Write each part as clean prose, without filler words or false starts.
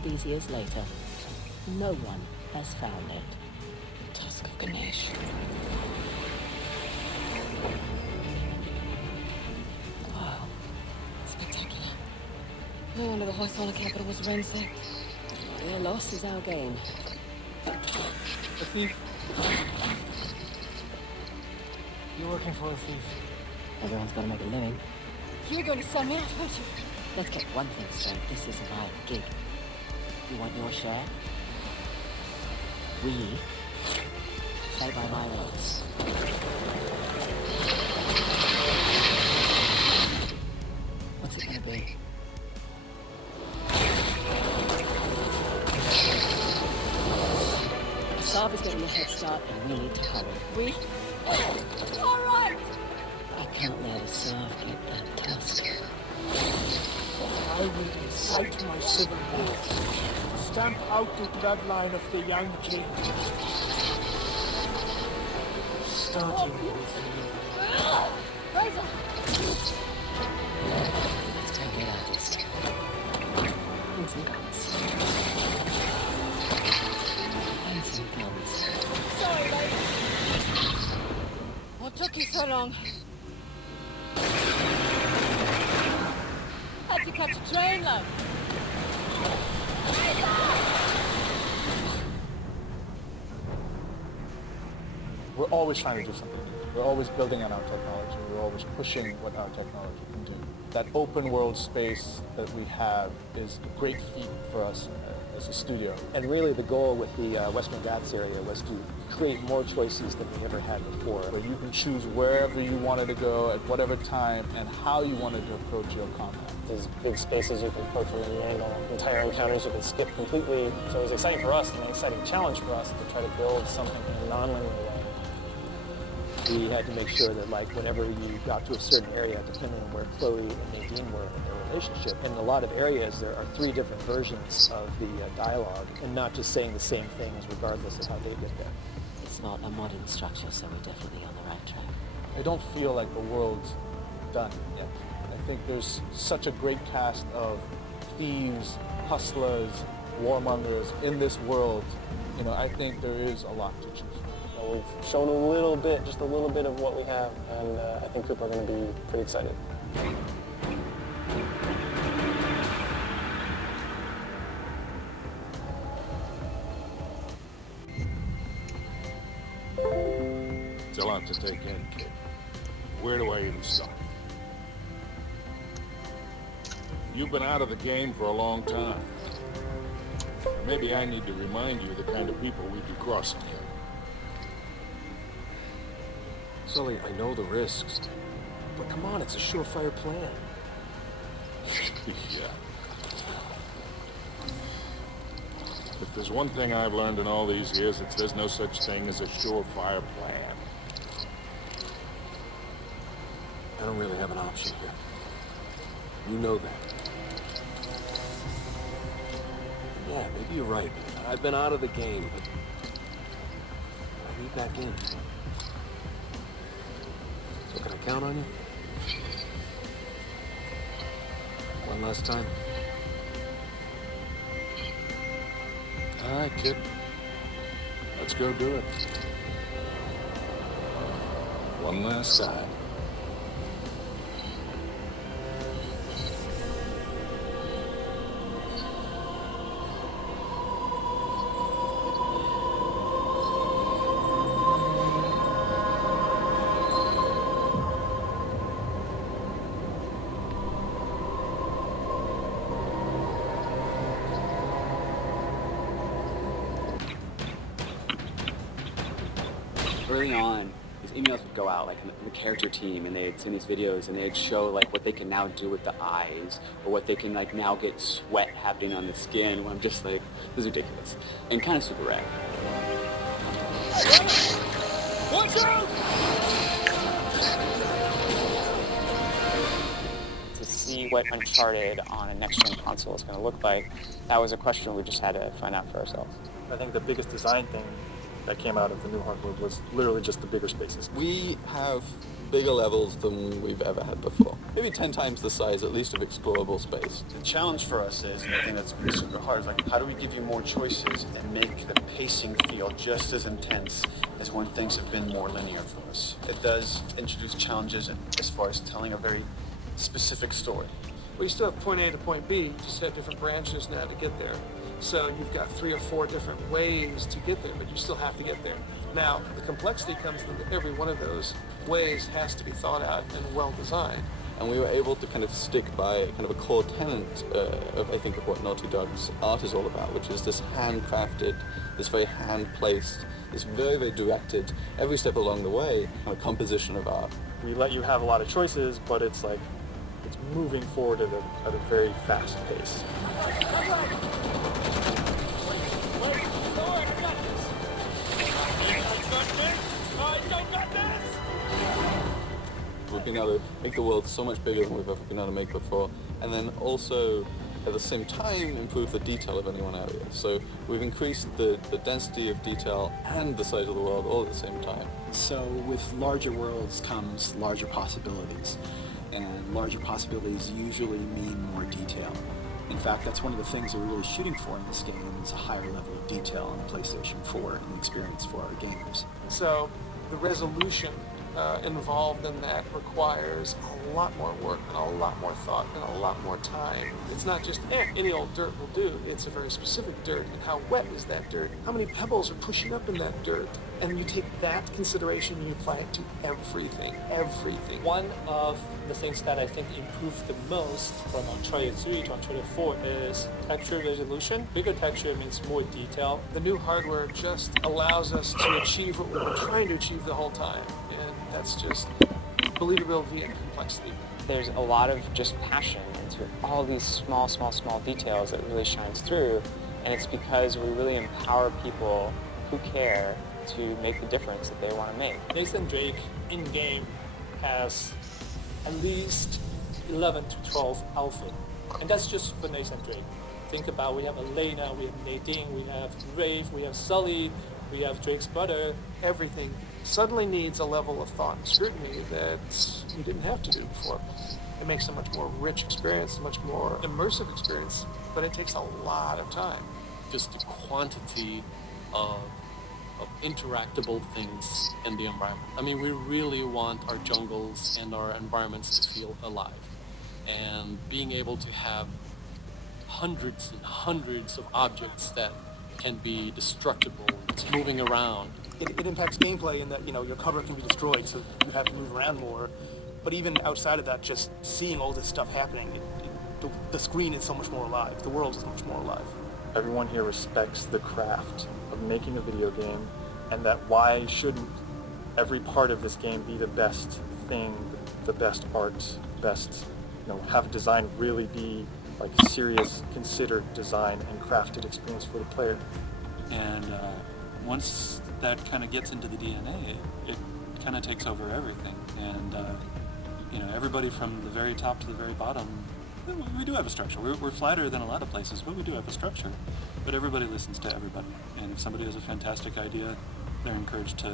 all these years later, no one has found it. Tusk of Ganesh. Wow. Spectacular. No wonder the Hoysala capital was ransacked. Their loss is our gain. A thief? You're working for a thief. Everyone's got to make a living. You're going to sell me out, aren't you? Let's get one thing straight. This isn't my gig. You want your share? We play by my rules. What's it gonna be? Saab is getting a head start and we need to hurry. We? All right! I can't let a Saab get that tusk. I will incite my civil war. Stamp out the bloodline of the young king. Starting with you. Frazer! Let's go get artist. And some guns. And some guns. Sorry, lady. What took you so long? How'd you catch a train, love? We're always trying to do something new. We're always building on our technology. We're always pushing what our technology can do. That open world space that we have is a great feat for us as a studio. And really the goal with the Western Ghats area was to create more choices than we ever had before. Where you can choose wherever you wanted to go at whatever time and how you wanted to approach your combat. There's big spaces you can approach from any angle, entire encounters you can skip completely. So it was exciting for us and an exciting challenge for us to try to build something in a non-linear way. We had to make sure that, like, whenever you got to a certain area, depending on where Chloe and Nadine were in their relationship, in a lot of areas there are 3 different versions of the dialogue, and not just saying the same things regardless of how they get there. It's not a modern structure, so we're definitely on the right track. I don't feel like the world's done yet. I think there's such a great cast of thieves, hustlers, warmongers in this world. You know, I think there is a lot to choose from. We've shown a little bit, just a little bit of what we have, and I think people are going to be pretty excited. It's a lot to take in, kid. Where do I even start? You've been out of the game for a long time. Maybe I need to remind you the kind of people we'd be crossing here. Sully, I know the risks, but come on, it's a surefire plan. Yeah. If there's one thing I've learned in all these years, it's there's no such thing as a surefire plan. I don't really have an option here. You know that. Yeah, maybe you're right. I've been out of the game, but I'll be back in. So can I count on you? One last time. All right, kid. Let's go do it. One last time. Early on, these emails would go out, like in the character team, and they'd send these videos, and they'd show like what they can now do with the eyes, or what they can like now get sweat happening on the skin. Where I'm just like, this is ridiculous, and kind of super rad. Watch out! To see what Uncharted on a next-gen console is going to look like, that was a question we just had to find out for ourselves. I think the biggest design thing that came out of the new hardware was literally just the bigger spaces. We have bigger levels than we've ever had before. Maybe 10 times the size, at least, of explorable space. The challenge for us is, and the thing that's been super hard, is like, how do we give you more choices and make the pacing feel just as intense as when things have been more linear for us? It does introduce challenges as far as telling a very specific story. Well, you still have point A to point B, you just have different branches now to get there. So you've got 3 or 4 different ways to get there, but you still have to get there. Now, the complexity comes from that every one of those ways has to be thought out and well designed. And we were able to kind of stick by kind of a core tenet of, I think, of what Naughty Dog's art is all about, which is this handcrafted, this very hand-placed, this very, very directed, every step along the way, kind of composition of art. We let you have a lot of choices, but it's like, it's moving forward at a very fast pace. We've been able to make the world so much bigger than we've ever been able to make before, and then also at the same time improve the detail of any one area. So we've increased the density of detail and the size of the world all at the same time. So with larger worlds comes larger possibilities, and larger possibilities usually mean more detail. In fact, that's one of the things that we're really shooting for in this game, is a higher level of detail on the PlayStation 4 and the experience for our gamers. So the resolution involved in that requires a lot more work and a lot more thought and a lot more time. It's not just, any old dirt will do. It's a very specific dirt. And how wet is that dirt? How many pebbles are pushing up in that dirt? And you take that consideration and you apply it to everything. One of the things that I think improved the most from Uncharted 3 to Uncharted 4 is texture resolution. Bigger texture means more detail. The new hardware just allows us to achieve what we've been trying to achieve the whole time. And that's just believability and complexity. There's a lot of just passion into all these small details that really shines through. And it's because we really empower people who care to make the difference that they want to make. Nathan Drake in-game has at least 11 to 12 alpha. And that's just for Nathan Drake. Think about, we have Elena, we have Nadine, we have Rafe, we have Sully, we have Drake's brother. Everything suddenly needs a level of thought and scrutiny that you didn't have to do before. It makes a much more rich experience, a much more immersive experience, but it takes a lot of time. Just the quantity of interactable things in the environment. I mean, we really want our jungles and our environments to feel alive. And being able to have hundreds and hundreds of objects that can be destructible, it's moving around. It impacts gameplay in that, your cover can be destroyed, so you have to move around more. But even outside of that, just seeing all this stuff happening, the screen is so much more alive. The world is so much more alive. Everyone here respects the craft of making a video game, and that why shouldn't every part of this game be the best thing, the best art, best, have design really be like serious, considered design and crafted experience for the player. And once that kind of gets into the DNA, it kind of takes over everything. And everybody from the very top to the very bottom, we do have a structure. We're flatter than a lot of places, but we do have a structure. But everybody listens to everybody. And if somebody has a fantastic idea, they're encouraged to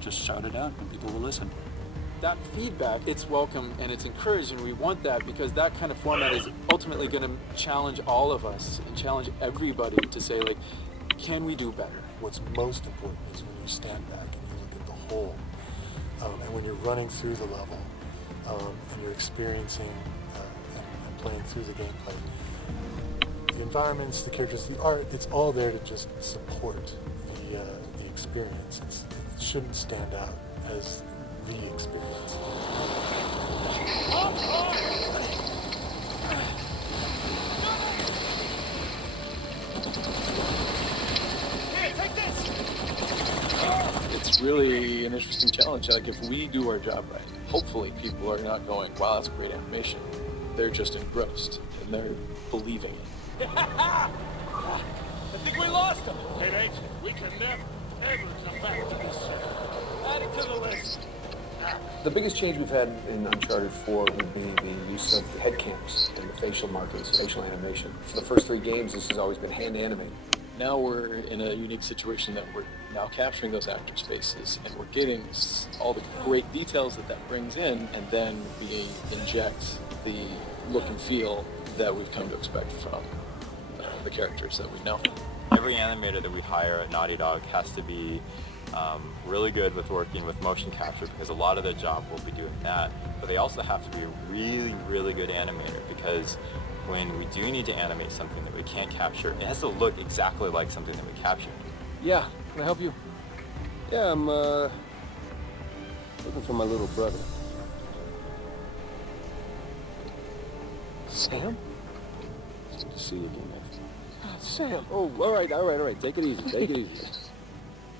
just shout it out and people will listen. That feedback, it's welcome and it's encouraged, and we want that because that kind of format is ultimately going to challenge all of us and challenge everybody to say, like, can we do better? What's most important is when you stand back and you look at the whole, and when you're running through the level, and you're experiencing and playing through the gameplay. The environments, the characters, the art, it's all there to just support the experience. It shouldn't stand out as the experience. Hey, take this! It's really an interesting challenge. Like, if we do our job right, hopefully people are not going, wow, that's great animation. They're just engrossed and they're believing it. I think we lost him. Hey, Nate, we can never, ever come back to this ship. Add it to the list. The biggest change we've had in Uncharted 4 would be the use of the head cams and the facial markings, facial animation. For the first 3 games, this has always been hand animated. now we're in a unique situation that we're now capturing those actors' faces, and we're getting all the great details that that brings in, and then we inject the look and feel that we've come to expect from the characters that we know. Every animator that we hire at Naughty Dog has to be really good with working with motion capture, because a lot of their job will be doing that, but they also have to be a really, really good animator, because when we do need to animate something that we can't capture, it has to look exactly like something that we captured. Yeah, can I help you? Yeah, I'm looking for my little brother. Sam? It's good to see you again, man. Sam. Oh, all right. Take it easy.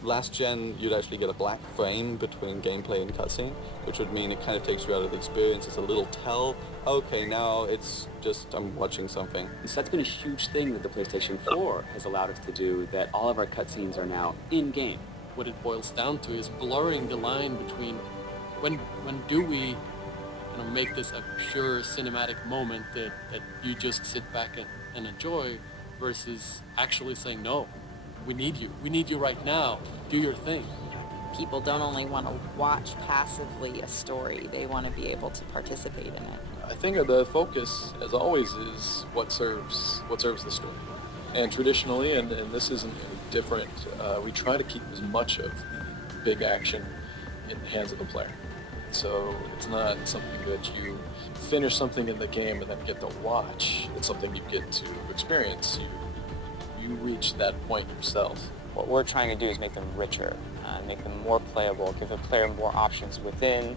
Last gen, you'd actually get a black frame between gameplay and cutscene, which would mean it kind of takes you out of the experience. It's a little tell. Okay, now it's just I'm watching something. So that's been a huge thing that the PlayStation 4 has allowed us to do, that all of our cutscenes are now in-game. What it boils down to is blurring the line between when do we make this a pure cinematic moment that you just sit back and enjoy, versus actually saying, no, we need you right now, do your thing. People don't only want to watch passively a story, they want to be able to participate in it. I think the focus, as always, is what serves the story. And traditionally, and this isn't different, we try to keep as much of the big action in the hands of the player. So it's not something that you finish something in the game and then get to watch. It's something you get to experience. You reach that point yourself. What we're trying to do is make them richer, make them more playable, give the player more options within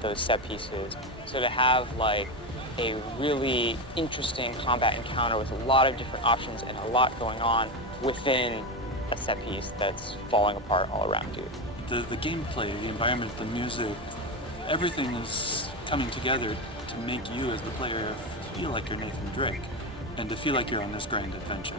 those set pieces. So to have like a really interesting combat encounter with a lot of different options and a lot going on within a set piece that's falling apart all around you. The gameplay, the environment, the music, everything is coming together to make you as the player feel like you're Nathan Drake and to feel like you're on this grand adventure.